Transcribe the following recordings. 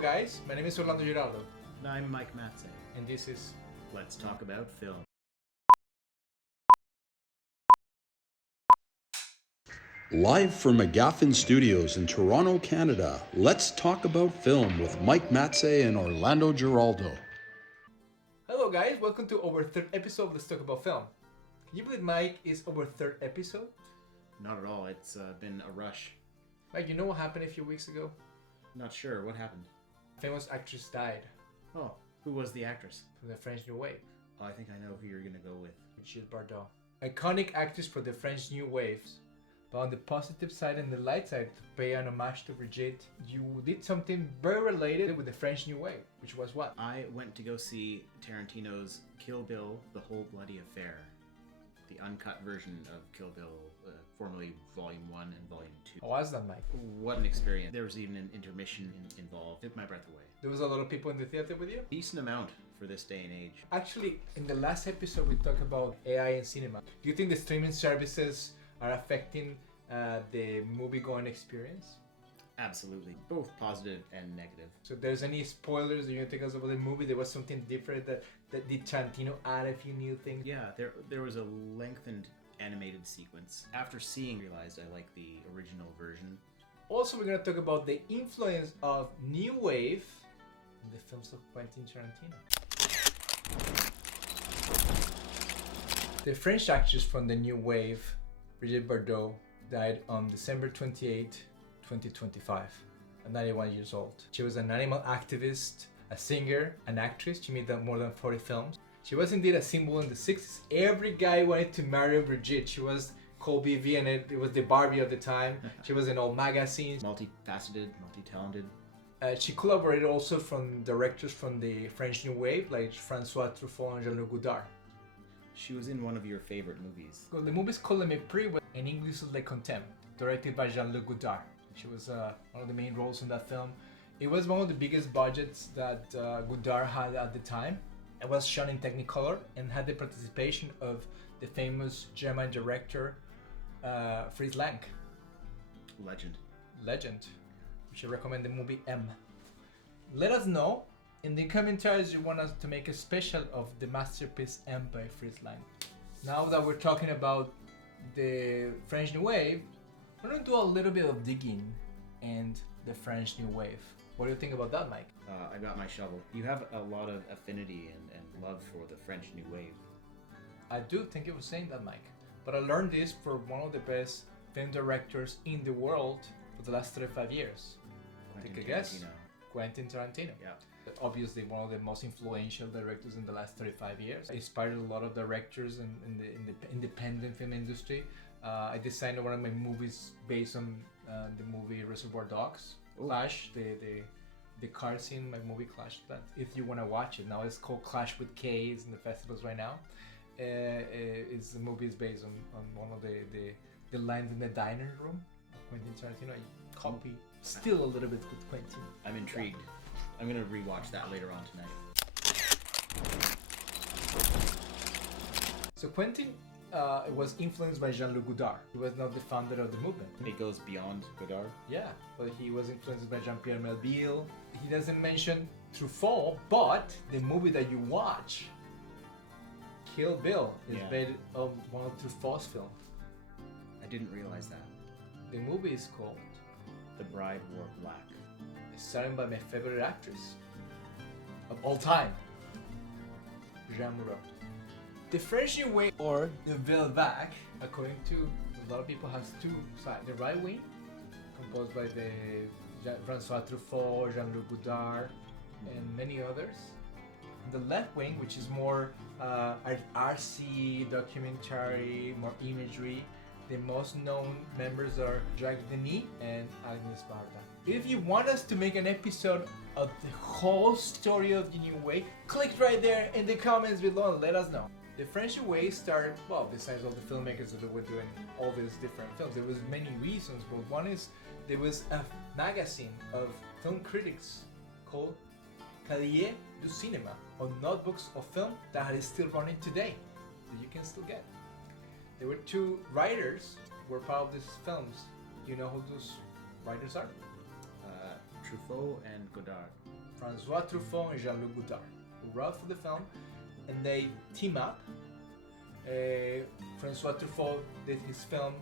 guys, my name is Orlando Giraldo. And I'm Myke Mazzei. And this is Let's Talk About Film. Live from McGaffin Studios in Toronto, Canada, Let's Talk About Film with Myke Mazzei and Orlando Giraldo. Hello guys, welcome to our third episode of Let's Talk About Film. Can you believe Myke is our third episode? Not at all. It's been a rush. Myke, you know what happened a few weeks ago? Not sure. What happened? A famous actress died Oh, who was the actress? from the French New Wave. Oh, I think I know who you're going to go with. Brigitte Bardot. Iconic actress for the French New Waves. But on the positive side and the light side, to pay an homage to Brigette, you did something very related with the French New Wave, which was what? I went to go see Tarantino's Kill Bill, The Whole Bloody Affair. The uncut version of Kill Bill, formerly Volume 1 and Volume 2. How was that, Myke? What an experience. There was even an intermission involved. Took my breath away. There was a lot of people in the theater with you? Decent amount for this day and age. Actually, in the last episode we talked about AI in cinema. Do you think the streaming services are affecting the movie-going experience? Absolutely. Both positive and negative. So if there's any spoilers that you're gonna take us over the movie, there was something different that did Tarantino add a few new things? Yeah, there was a lengthened animated sequence. After seeing, I realized I like the original version. Also, we're gonna talk about the influence of New Wave in the films of Quentin Tarantino. The French actress from the New Wave, Brigitte Bardot, died on December 28, 2025, at 91 years old. She was an animal activist, a singer, an actress. She made more than 40 films. She was indeed a symbol in the 60s. Every guy wanted to marry Brigitte. She was called BV and it was the Barbie of the time. She was in all magazines. Multifaceted, multi-talented. She collaborated also from directors from the French New Wave, like François Truffaut and Jean-Luc Godard. She was in one of your favorite movies. Well, the movie is called Le Mépris, but in English is Le Contempt, directed by Jean-Luc Godard. She was one of the main roles in that film. It was one of the biggest budgets that Godard had at the time. It was shot in Technicolor and had the participation of the famous German director Fritz Lang. Legend. We should recommend the movie M. Let us know in the commentaries you want us to make a special of the masterpiece M by Fritz Lang. Now that we're talking about the French New Wave, we're going to do a little bit of digging in the French New Wave. What do you think about that, Myke? I got my shovel. You have a lot of affinity and love for the French New Wave. I do, thank you for saying that, Myke. But I learned this from one of the best film directors in the world for the last 35 years. Take a guess. Quentin Tarantino. Yeah. Obviously one of the most influential directors in the last 35 years. Inspired a lot of directors in the independent film industry. I designed one of my movies based on the movie Reservoir Dogs. Ooh. Clash, the car scene in my movie Clash. That if you want to watch it, now it's called Clash with K. It's in the festivals right now. The movie is based on one of the lines in the dining room of Quentin Tarantino. I copy still a little bit with Quentin. I'm intrigued. I'm going to rewatch that later on tonight. So Quentin was influenced by Jean-Luc Godard. He was not the founder of the movement. it goes beyond Godard. Yeah, but he was influenced by Jean-Pierre Melville. He doesn't mention Truffaut, but the movie that you watch, Kill Bill, is based on one of Truffaut's films. I didn't realize that. The movie is called The Bride Wore Black. It's starring by my favorite actress of all time, Jean Moreau. The French New Wave, or the Nouvelle Vague, according to a lot of people, has two sides. The right wing, composed by François Truffaut, Jean-Luc Godard, and many others. The left wing, which is more RC, documentary, more imagery. The most known members are Jacques Denis and Agnès Varda. If you want us to make an episode of the whole story of the New Wave, click right there in the comments below and let us know. The French New Wave started, well, besides all the filmmakers that were doing all these different films, there was many reasons, but one is there was a magazine of film critics called Cahiers du Cinéma, or Notebooks of Film, that is still running today, that you can still get. There were two writers who were part of these films. Do you know who those writers are? Truffaut and Godard. François Truffaut and Jean-Luc Godard, who wrote for the film, and they team up. François Truffaut did his film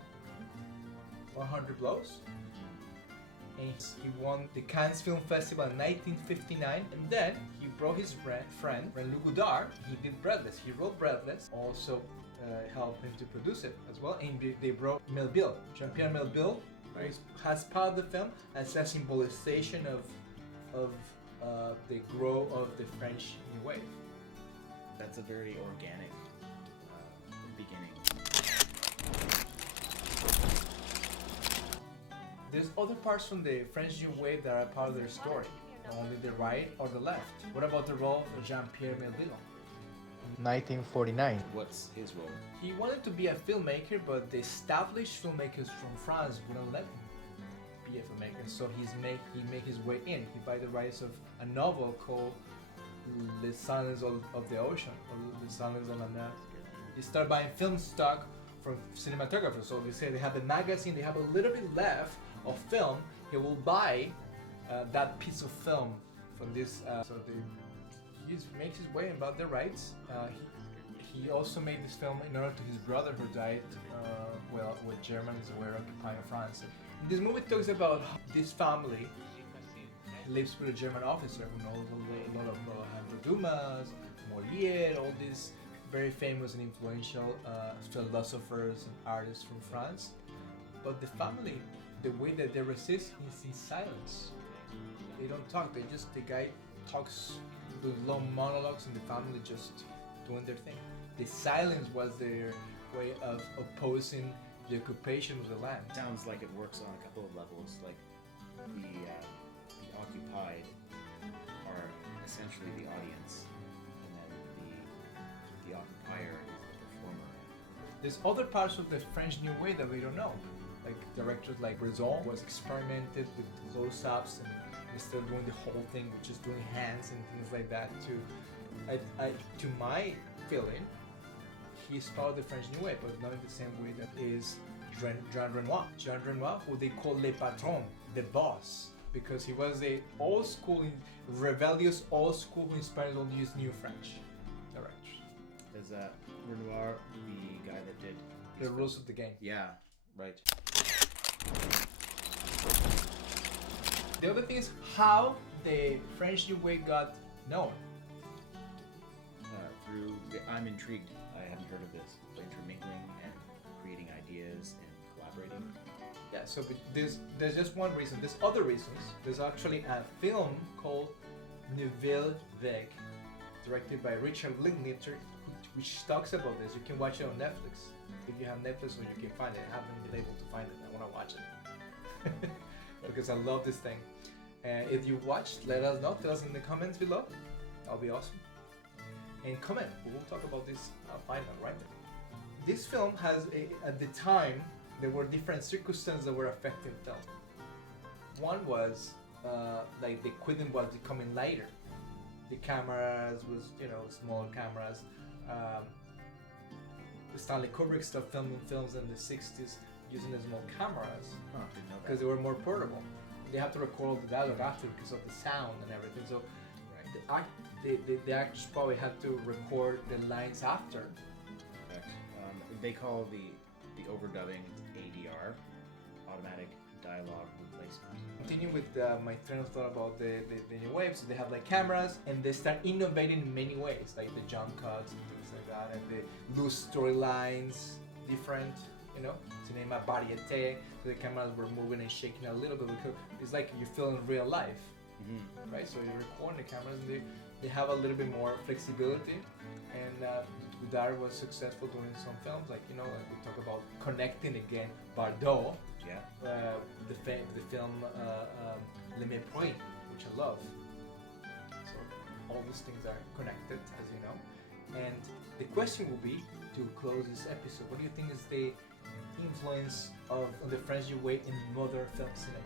100 Blows, and he won the Cannes Film Festival in 1959, and then he brought his friend Jean-Luc Godard. He did Breathless. He wrote Breathless, also helped him to produce it as well, and they brought Melville, Jean-Pierre Melville, right, has part of the film as a symbolization of the growth of the French New Wave. That's a very organic beginning. There's other parts from the French New Wave that are part of their story, only the right or the left. What about the role of Jean-Pierre Melville? 1949. What's his role? He wanted to be a filmmaker, but the established filmmakers from France wouldn't let him be a filmmaker. So he made his way in. He bought the rights of a novel called Les Silence of the Ocean, or Les Silence de la Mer. He started buying film stock from cinematographers. So they say they have a magazine, they have a little bit left of film. He will buy that piece of film from this. He makes his way and bought the rights. He also made this film in order to his brother who died when Germans were occupying France. This movie talks about how this family lives with a German officer who knows a lot of Andrew Dumas, Molière, all these very famous and influential philosophers and artists from France. But the family, the way that they resist is in silence. They don't talk, the guy talks those long monologues and the family just doing their thing. The silence was their way of opposing the occupation of the land. Sounds like it works on a couple of levels. Like the occupied are essentially the audience, and then the occupier is the performer. There's other parts of the French New Wave that we don't know. Like directors like Bardot was experimented with close-ups and instead of doing the whole thing, with just doing hands and things like that. To my feeling, he's part of the French New Wave, but not in the same way that is Jean Renoir. Jean Renoir, who they call Le Patron, the boss, because he was a old school, rebellious old school who inspired all these new French directors. Is that Renoir the guy that did The Rules of the Game? Yeah, right. The other thing is how the French New Wave got known. I'm intrigued. I haven't heard of this. Intermingling and creating ideas and collaborating. Yeah, so there's just one reason. There's other reasons. There's actually a film called Nouvelle Vague, directed by Richard Linklater, which talks about this. You can watch it on Netflix. If you have Netflix, or you can find it. I haven't been able to find it. I want to watch it. Because I love this thing. And if you watched, let us know. Tell us in the comments below. That'll be awesome. And comment. We'll talk about this final right there. This film has, at the time, there were different circumstances that were affecting film. One was like the equipment was becoming lighter. The cameras was, small cameras. Stanley Kubrick started filming films in the 60s using the small cameras because they were more portable. They have to record all the dialogue after because of the sound and everything. So the actors probably had to record the lines after. Correct. They call the overdubbing ADR, automatic dialogue replacement. Continue with my train of thought about the new wave. So they have like cameras and they start innovating in many ways, like the jump cuts and things like that, and the loose storylines, different, cinema variété. So the cameras were moving and shaking a little bit because it's like you feel in real life, right? So you record the cameras and they have a little bit more flexibility. And Godard was successful doing some films, like we talk about connecting again Bardot. Yeah. The film Le Mépris, which I love. So all these things are connected, as you know. And the question will be, to close this episode, what do you think is the influence of the French New Wave in modern film cinema?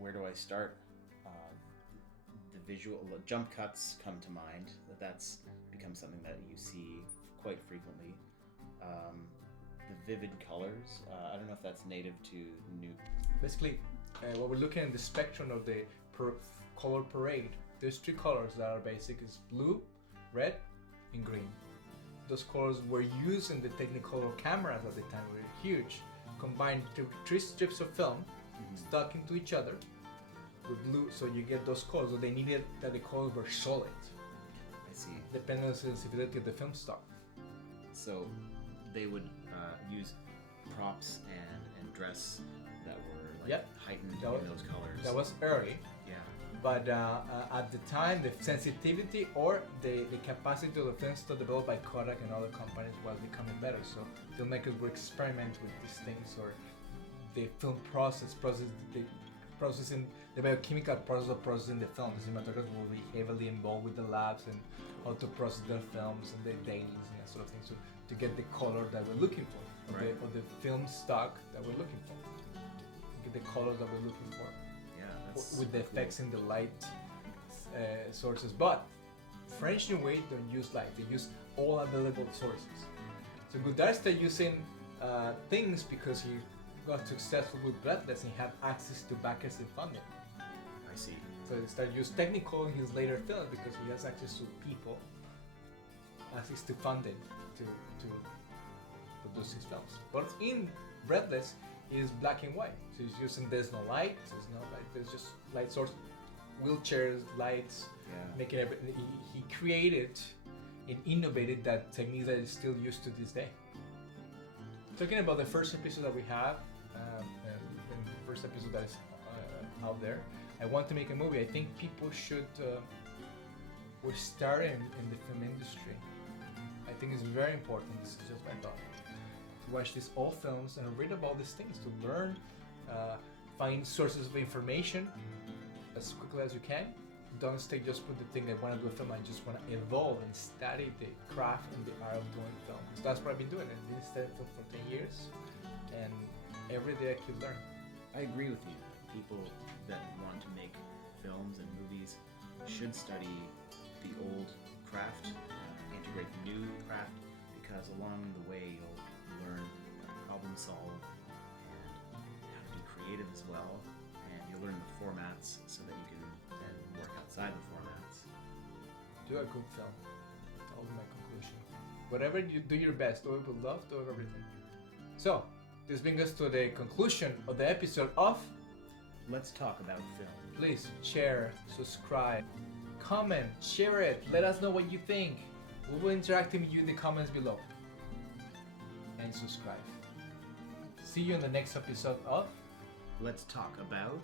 Where do I start? The visual jump cuts come to mind. That's become something that you see quite frequently. The vivid colors. I don't know if that's native to new. Basically, What we're looking at the spectrum of the color parade. There's three colors that are basic: is blue, red, and green. Those colors were used in the Technicolor cameras at the time. Were huge. Combined three strips of film stuck into each other with blue, so you get those colors. So they needed that the colors were solid. I see. Depending on the sensibility of the film stock. So they would use props and dress that were like Yep. heightened That was- in those colors. That was early, Yeah. but at the time, the sensitivity or the capacity of the films to develop by Kodak and other companies was becoming better. So filmmakers would experiment with these things, or the film processing the biochemical process of processing the film. The cinematographers will be heavily involved with the labs and how to process their films and their dailies and that sort of thing, so to get the color that we're looking for, of the film stock that we're looking for. Get the colors that we're looking for. Yeah, that's With the cool. effects in the light sources. But French New Wave don't use light, they use all available sources. So Godard started using things because he got successful with Breathless and he had access to backers and funding. I see. So he started using Technicolor in his later films because he has access to people, access to funding to produce his films. But in Breathless, it is black and white. So he's using, there's no light, there's just light source, wheelchairs, lights, Yeah. making everything. He created and innovated that technique that is still used to this day. Talking about the first episode that we have, and the first episode that is out there, I want to make a movie. I think people should, we're starting in the film industry. I think it's very important, this is just my thought, to watch these old films and read about these things, to learn, find sources of information as quickly as you can. Don't stay just with the thing, I want to do a film, I just want to evolve and study the craft and the art of doing film. So that's what I've been doing. I've been studying film for 10 years, and every day I keep learning. I agree with you. People that want to make films and movies should study the old craft, integrate the new craft, because along the way you'll learn how to problem solve and how to be creative as well, and you'll learn the formats so that you can then work outside the formats. Do a good film. That will be my conclusion. Whatever you do your best, do it with love, do everything. So, this brings us to the conclusion of the episode of Let's talk about film. Please share, subscribe, comment, share it, let us know what you think. We will interact with you in the comments below. And subscribe. See you in the next episode of Let's talk about